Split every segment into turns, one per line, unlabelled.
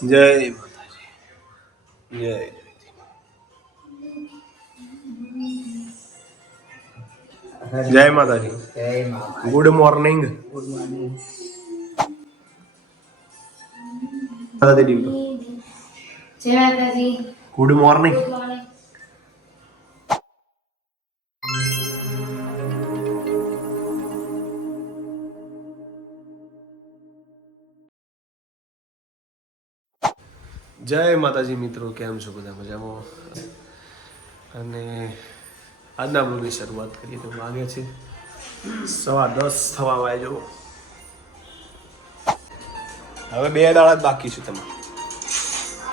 જય માતાજી જય જય માતાજી
જય મા
ગુડ મોર્નિંગ
ગુડ મોર્નિંગ
દાદી ડિમ્પલ
જય માતાજી
ગુડ મોર્નિંગ જય માતાજી મિત્રો, કેમ છો બધા મજામાં? અને આજના બ્લોગની શરૂઆત કરીએ તો વાગે છે. સવા દસ થવા વાજો હવે બે દાડા જ બાકી છે તમે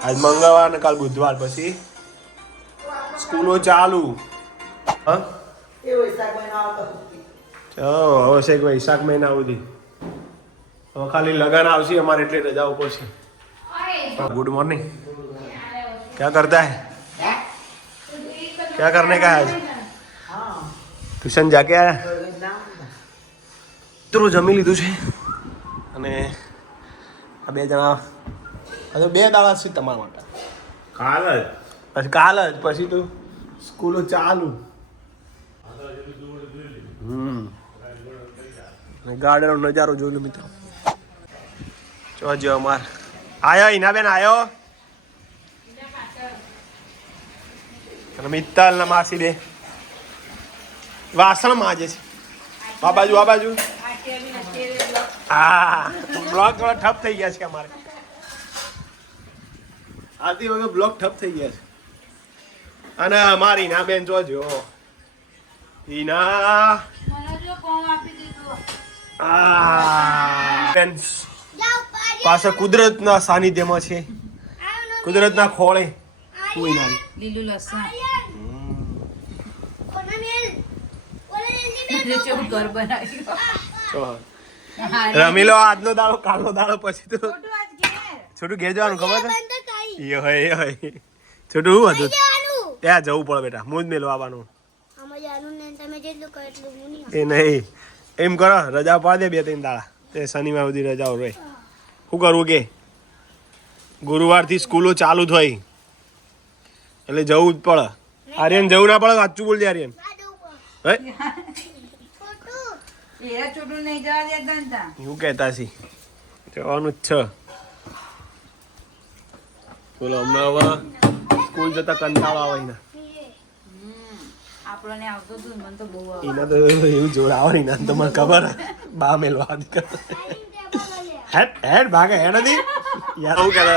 આજ મંગળવાર અને કાલ બુધવાર પછી સ્કૂલો ચાલુ. હા? હવે છે કે વૈશાખ મહિના સુધી. હવે ખાલી લગન આવશે, અમારે એટલે રજાઓ પડશે गुड मॉर्निंग क्या करता है
હે
क्या करने का है आज
હા
ટ્યુશન જાકે આયા
તો નામ
થોડું જમી લીધું છે અને આ બે જણા હજુ બે દાડા છે તમારા માટે
કાલ જ
પછી કાલ જ પછી તો સ્કૂલો ચાલુ હમ અને ગાર્ડનનો નજારો જોઈ લો મિત્રો જોજો અમાર આયો હિનાબેન આયો અને મિત્તલ ને માસી બે વાસણ માજે છે આ બાજુ આ બાજુ હા બ્લોક ઠપ થઈ ગયા છે અમારે. આથી વગર બ્લોક ઠપ થઈ ગયા છે. અને અમારી ના બેન જોજો ઈના આ બેન પાછળ કુદરતના સાનિધ્યમાં છે. કુદરતના ખોળે. કોઈ
લીલું લસણ.
રમી લો આજનો દાડો કાલનો દાડો પછી તો. છોટું ઘેર. જવાનું ખબર છે? હોય યો હોય છોટું શું હતું? ત્યાં જવું પડે બેટા હું જ મેળવા આવવાનું એ નહીં. એમ કરો રજા પાડી દે બે ત્રણ દાડા. તે શનિવાર સુધી રજાઓ રહે શું કરવું કે? ગુરુવારથી સ્કૂલો ચાલુ થઈ. એટલે જવું જ પડે. આર્યન જવું ના પડે સાચું બોલજે આર્યન. એવું કહેતા છી. જવાનું જ છે. બોલો હમણાં હવે સ્કૂલ જતા કંટાળો આવે એના.
આપણને આવતો તો મને તો બહુ આવે.
એના તો એવું જોર આવે ને તમને ખબર? બા મેલવા હેડ હેડ ભાગે હેડ નથી યાર હું કરે.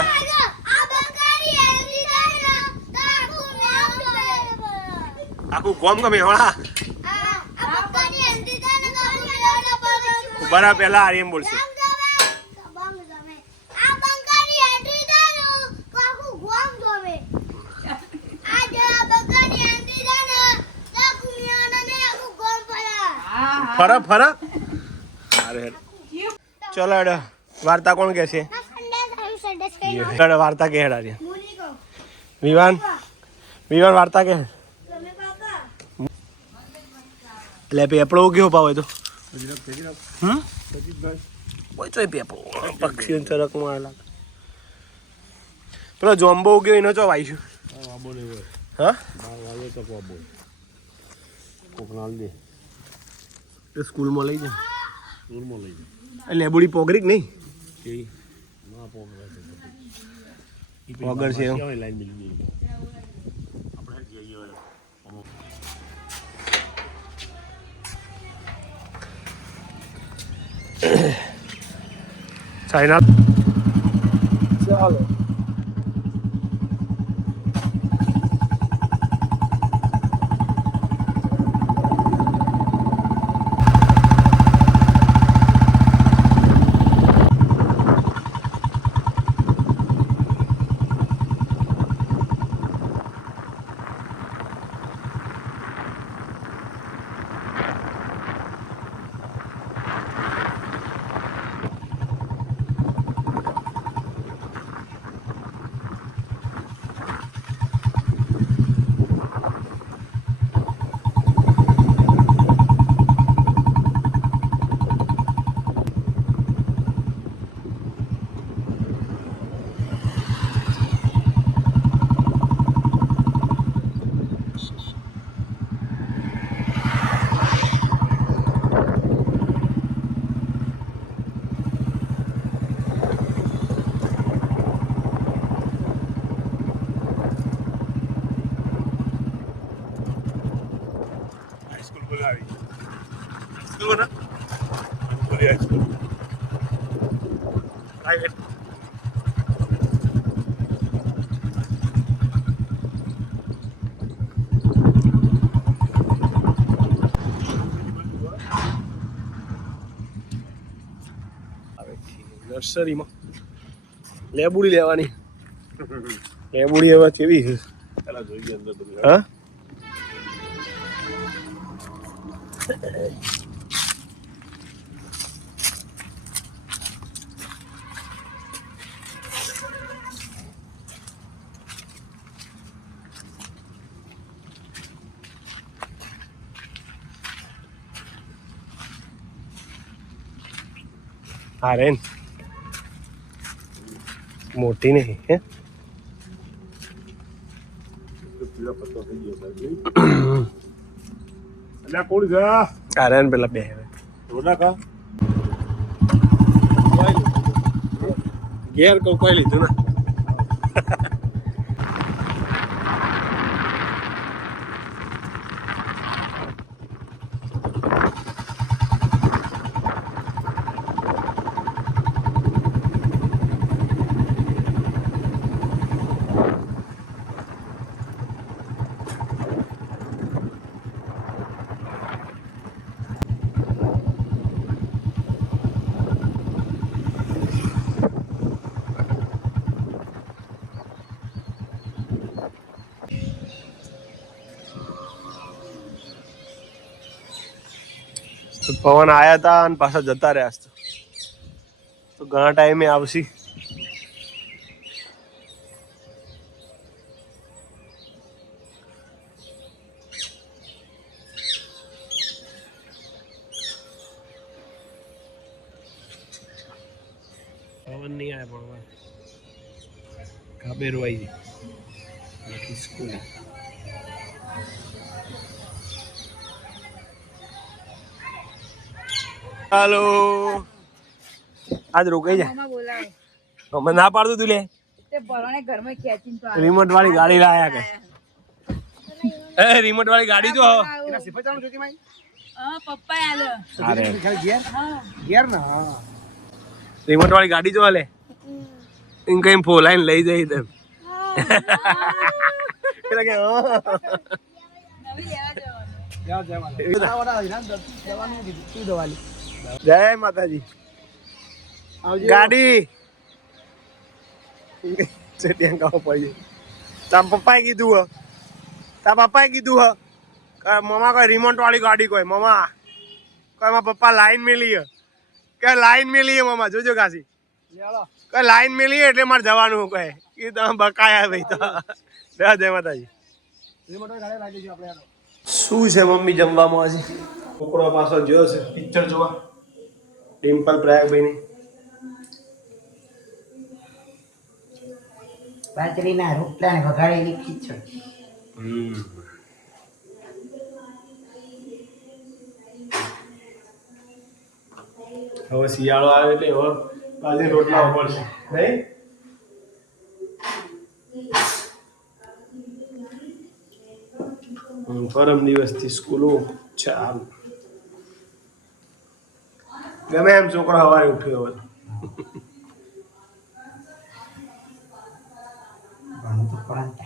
આખું કોમ ગમે હમણાં બરા પેલા આર્યન બોલશે. ફરા ફરા અરે હેડ. ચલો હેડ. વાર્તા કોણ કે છે? વાર્તા કે હેડ વિવાન? વિવાન વાર્તા કે એટલે પેપડો કેવો ભાવ હોય તો. હમ? કોઈ ચોય પેપડો પક્ષીઓ ચરકમાં આવેલા પેલો જોમ્બો ઉગ્યો એનો ચો વાઈશું? હા? એ સ્કૂલમાં લઈ જાય એ લેબુડી પોગરી કે નહીં પોગર છે. ચાઇના ચાલો નર્સરીમાં. લેબુડી લેવાની. લેબુડી હવે કેવી છે? હા રેન. મોટી નહીં હે રેન પેલા બે ઘેર કહું કોઈ લીધું ને પવન આયા હતા અને પાછા જતા રહ્યા છે. તો ઘણા ટાઈમે આવશે. પવન નહીં આવ્યા પણ કાબેરું આવી સ્કૂલ હાલો. આજ રોકાઈ જા. અમે ના પાડતું તું લે.
તે ભરોને ઘરમાં ખેંચીને તો આવે.
રિમોટ વાળી ગાડી લાયા કે? એ રિમોટ વાળી ગાડી જો.
એના સિફર ચાલુ જોતી માઈ?
હા પપ્પા આલો.
અરે.
ખાલી
હા.
ઘેર ના? હા.
રિમોટ વાળી ગાડી જો લે એમ કઈ ફોલાઈને લઈ જઈ તેમ. એટલે કે.
નવી લેવા જવાનું.
જવાનું. કીધું શું દવાલી
જય માતાજી. ગાડી. ત્યાં કહો પડી તાર પપ્પાએ કીધું હ. તાર પપ્પાએ કીધું હ કે મમા કોઈ રિમોટ વાળી ગાડી કોઈ મમા. કોઈ મારા પપ્પા લાઈન મેલી હે કે લાઈન મેલી મમા જોજો કાશી.
ચાલો
લાઈન મેલી એટલે મારે જવાનું કહે. એ તમે બકાયા ભાઈ તો. જય જય માતાજી.
રિમોટ ગાડે લાગી ગયો આપણે
શું છે મમ્મી જમવામાં આજે? છોકરો પાછો જોયો છે પિક્ચર જોવા? ડિમ્પલ પ્રયાગભાઈની
બાજરીના રોટલા ને વઘારેલી ખીચડી.
હવે શિયાળો આવે એટલે હવે બાજરી રોટલા પડશે નહીં? પરમ દિવસથી સ્કૂલો ચાલુ. ગમે એમ છોકરો સવારે ઉઠ્યો હોય
ભણવું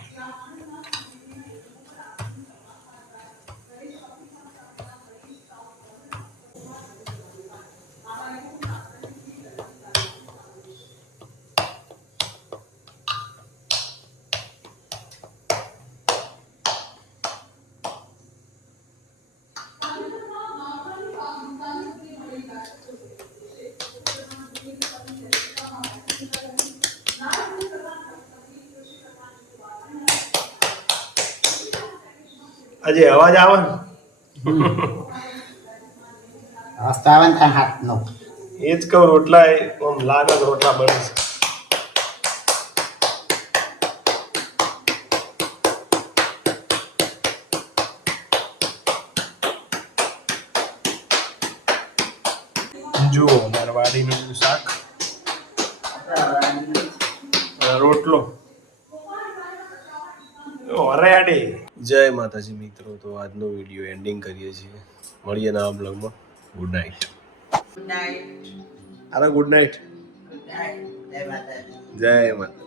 આજે અવાજ આવે ને?
રસ્તા આવે ને ત્યાં હાથ નો
એ જ કહું રોટલા આમ લાગે રોટલા બને છે. જુઓ મારવાડીનું શાક. રોટલો. અરે જય માતાજી મિત્રો તો આજનો વીડિયો એન્ડિંગ કરીએ છીએ. મળીએ ના બ્લોગમાં ગુડ નાઇટ
ગુડ નાઇટ
અરે ગુડ નાઇટ
ગુડ નાઇટ જય માતાજી.
જય માતા